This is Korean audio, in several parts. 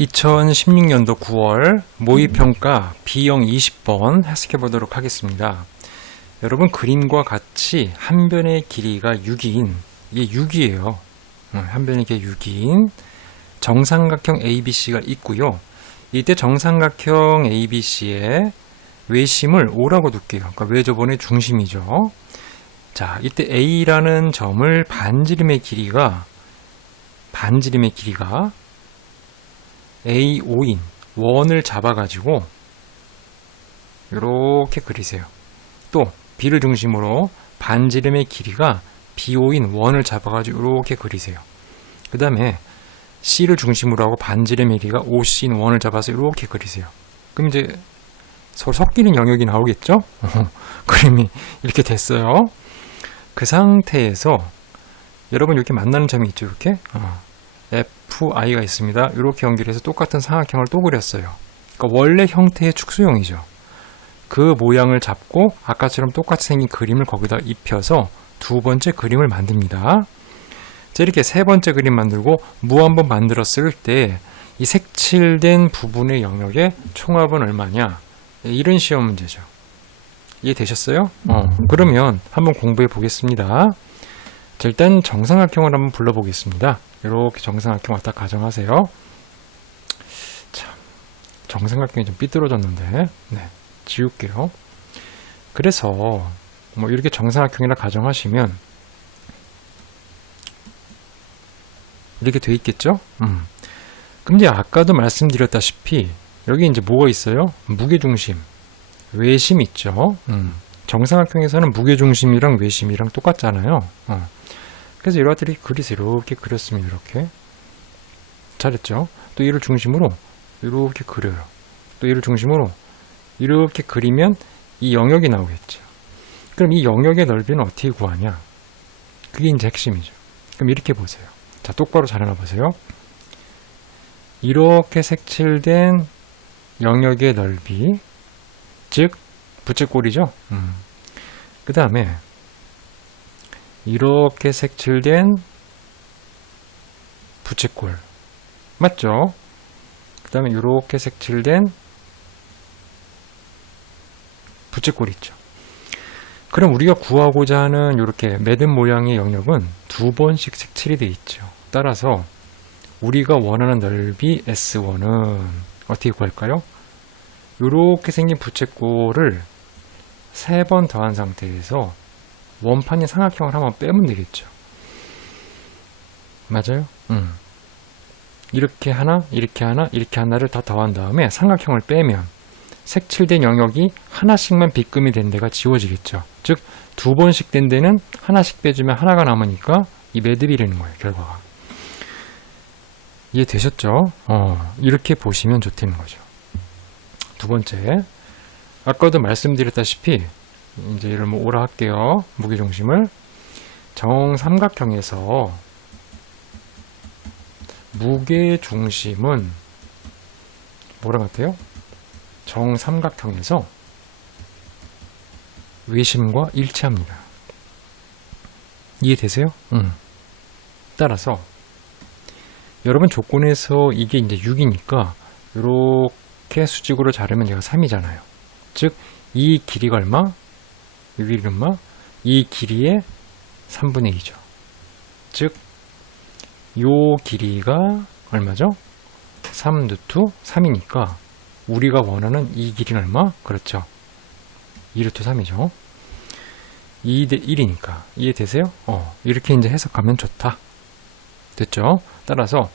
2016년도 9월 모의평가 B형 20번 해석해 보도록 하겠습니다. 여러분, 그림과 같이 한 변의 길이가 6인, 이게 6이에요. 한 변의 길이가 6인 정삼각형 ABC가 있고요. 이때 정삼각형 ABC의 외심을 O라고 둘게요. 그러니까 외접원의 중심이죠. 자, 이때 A라는 점을 반지름의 길이가 A5인 원을 잡아가지고 이렇게 그리세요. 또 B를 중심으로 반지름의 길이가 B5인 원을 잡아가지고 이렇게 그리세요. 그 다음에 C를 중심으로 하고 반지름의 길이가 OC인 원을 잡아서 이렇게 그리세요. 그럼 이제 서로 섞이는 영역이 나오겠죠? 그림이 이렇게 됐어요. 그 상태에서 여러분 이렇게 만나는 점이 있죠. 이렇게 FI가 있습니다. 이렇게 연결해서 똑같은 삼각형을 또 그렸어요. 그러니까 원래 형태의 축소형이죠. 그 모양을 잡고 아까처럼 똑같이 생긴 그림을 거기다 입혀서 두 번째 그림을 만듭니다. 자, 이렇게 세 번째 그림 만들고 무 한번 만들었을 때 이 색칠된 부분의 영역의 총합은 얼마냐? 이런 시험 문제죠. 이해되셨어요? 그러면 한번 공부해 보겠습니다. 자, 일단 정삼각형을 한번 불러보겠습니다. 이렇게 정삼각형 갖다 가정하세요. 참, 정삼각형이 좀 삐뚤어졌는데, 네, 지울게요. 그래서 뭐 이렇게 정삼각형이라 가정하시면 이렇게 돼 있겠죠? 그럼 이제 아까도 말씀드렸다시피 여기 이제 뭐가 있어요? 무게중심, 외심 있죠? 정삼각형에서는 무게중심이랑 외심이랑 똑같잖아요. 그래서 이렇게 그리세요. 이렇게 그렸으면 이렇게 잘했죠? 또 이를 중심으로 이렇게 그려요. 또 이를 중심으로 이렇게 그리면 이 영역이 나오겠죠. 그럼 이 영역의 넓이는 어떻게 구하냐? 그게 이제 핵심이죠. 그럼 이렇게 보세요. 자, 똑바로 잘 알아보세요. 이렇게 색칠된 영역의 넓이, 즉 부채꼴이죠. 그 다음에 이렇게 색칠된 부채꼴 맞죠? 그 다음에 이렇게 색칠된 부채꼴 있죠. 그럼 우리가 구하고자 하는 이렇게 매듭 모양의 영역은 두 번씩 색칠이 되어 있죠. 따라서 우리가 원하는 넓이 S1은 어떻게 구할까요? 이렇게 생긴 부채꼴을 3번 더한 상태에서 원판인 삼각형을 한번 빼면 되겠죠. 맞아요? 이렇게 하나, 이렇게 하나, 이렇게 하나를 다 더한 다음에 삼각형을 빼면 색칠된 영역이 하나씩만 빗금이 된 데가 지워지겠죠. 즉, 두 번씩 된 데는 하나씩 빼주면 하나가 남으니까 이 매듭이 되는 거예요, 결과가. 이해되셨죠? 이렇게 보시면 좋다는 거죠. 두 번째, 아까도 말씀드렸다시피 이제 이를 뭐 오라 할게요. 무게중심을 정삼각형에서 무게중심은 뭐랑 같아요? 정삼각형에서 외심과 일치합니다. 이해되세요? 따라서 여러분 조건에서 이게 이제 6이니까 이렇게 수직으로 자르면 얘가 3이잖아요. 즉, 이 길이가 얼마? 이 길이가 얼마? 이 길이의 3분의 2죠. 즉, 요 길이가 얼마죠? 3루트 3이니까 우리가 원하는 이 길이는 얼마? 그렇죠. 2루트 3이죠. 2대 1이니까. 이해되세요? 이렇게 이제 해석하면 좋다. 됐죠? 따라서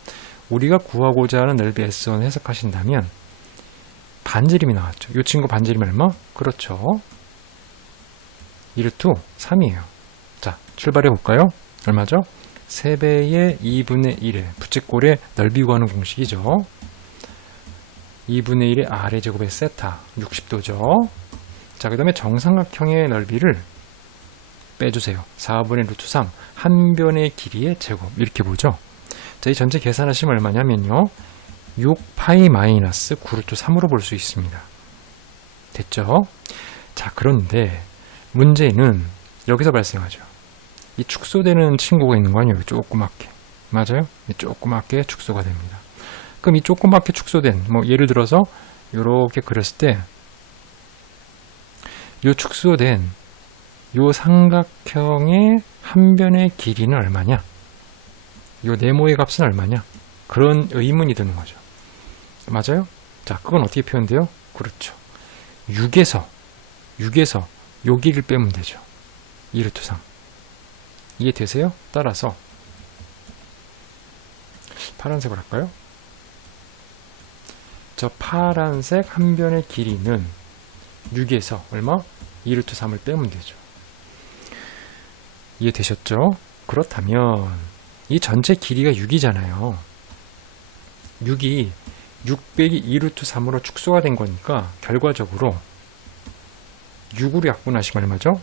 우리가 구하고자 하는 넓이 S1 해석하신다면 반지름이 나왔죠. 이 친구 반지름이 얼마? 그렇죠. 2루트 3이에요. 자, 출발해 볼까요? 얼마죠? 3배의 2분의 1의 부채꼴의 넓이 구하는 공식이죠. 2분의 1의 아래 제곱의 세타 60도죠. 자, 그 다음에 정삼각형의 넓이를 빼주세요. 4분의 루트 3 한 변의 길이의 제곱 이렇게 보죠. 자, 이 전체 계산하시면 얼마냐면요 6파이 마이너스 9루트 3으로 볼 수 있습니다. 됐죠? 자, 그런데 문제는 여기서 발생하죠. 이 축소되는 친구가 있는 거 아니에요? 조그맣게. 맞아요? 조그맣게 축소가 됩니다. 가끔 이 조그맣게 축소된, 뭐 예를 들어서 이렇게 그렸을 때 이 축소된 이 삼각형의 한 변의 길이는 얼마냐? 이 네모의 값은 얼마냐? 그런 의문이 드는 거죠. 맞아요? 자, 그건 어떻게 표현돼요? 그렇죠. 6에서 요 길이를 빼면 되죠. 2루트 3. 이해되세요? 따라서 파란색으로 할까요? 저 파란색 한 변의 길이는 6에서 얼마? 2루트 3을 빼면 되죠. 이해되셨죠? 그렇다면 이 전체 길이가 6이잖아요. 6이 6 빼기 2루트 3으로 축소가 된 거니까 결과적으로 6으로 약분하시면 얼마죠?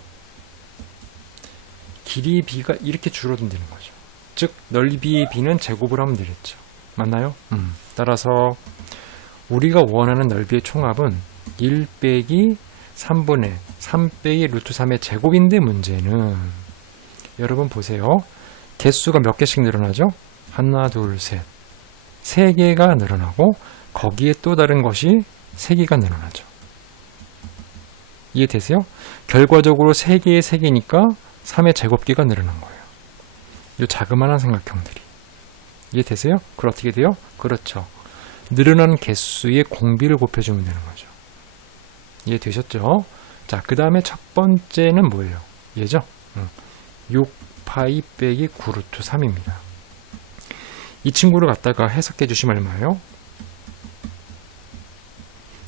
길이의 b가 이렇게 줄어든다는 거죠. 즉 넓이의 b는 제곱을 하면 되겠죠. 맞나요? 따라서 우리가 원하는 넓이의 총합은 1 빼기 3분의 3 빼기 루트 3의 제곱인데 문제는 여러분 보세요. 개수가 몇 개씩 늘어나죠? 하나, 둘, 셋. 3개가 늘어나고 거기에 또 다른 것이 3개가 늘어나죠. 이해되세요? 결과적으로 3개의 3개니까 3의 제곱기가 늘어난 거예요. 이 자그마한 삼각형들이. 이해되세요? 그럼 어떻게 돼요? 그렇죠. 늘어난 개수의 공비를 곱해주면 되는 거죠. 이해되셨죠? 자, 그 다음에 첫 번째는 뭐예요? 얘죠? 6파이 빼기 9루트 3입니다. 이 친구를 갖다가 해석해 주시면 얼마예요?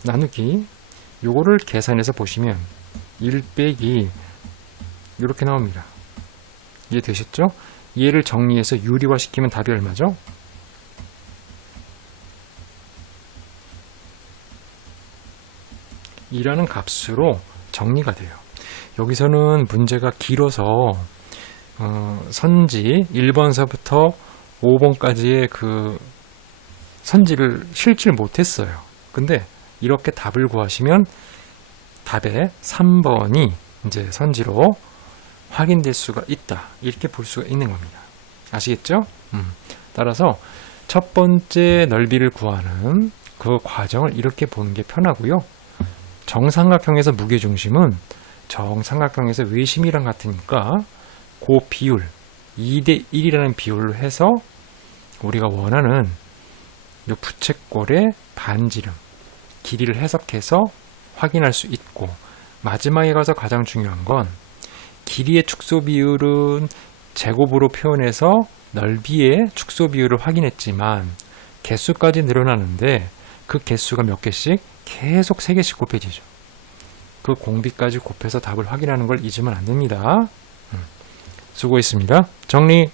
나누기. 요거를 계산해서 보시면 1 빼기 이렇게 나옵니다. 이해되셨죠? 얘를 정리해서 유리화 시키면 답이 얼마죠? 이라는 값으로 정리가 돼요. 여기서는 문제가 길어서 선지 1번서부터 5번까지의 그 선지를 실질 못했어요. 근데 이렇게 답을 구하시면 답의 3번이 이제 선지로 확인될 수가 있다. 이렇게 볼 수가 있는 겁니다. 아시겠죠? 따라서 첫 번째 넓이를 구하는 그 과정을 이렇게 보는 게 편하고요. 정삼각형에서 무게중심은 정삼각형에서 외심이랑 같으니까 그 비율 2대 1이라는 비율로 해서 우리가 원하는 이 부채꼴의 반지름 길이를 해석해서 확인할 수 있고, 마지막에 가서 가장 중요한 건 길이의 축소 비율은 제곱으로 표현해서 넓이의 축소 비율을 확인했지만 개수까지 늘어나는데 그 개수가 몇 개씩? 계속 3개씩 곱해지죠. 그 공비까지 곱해서 답을 확인하는 걸 잊으면 안 됩니다. 수고했습니다. 정리.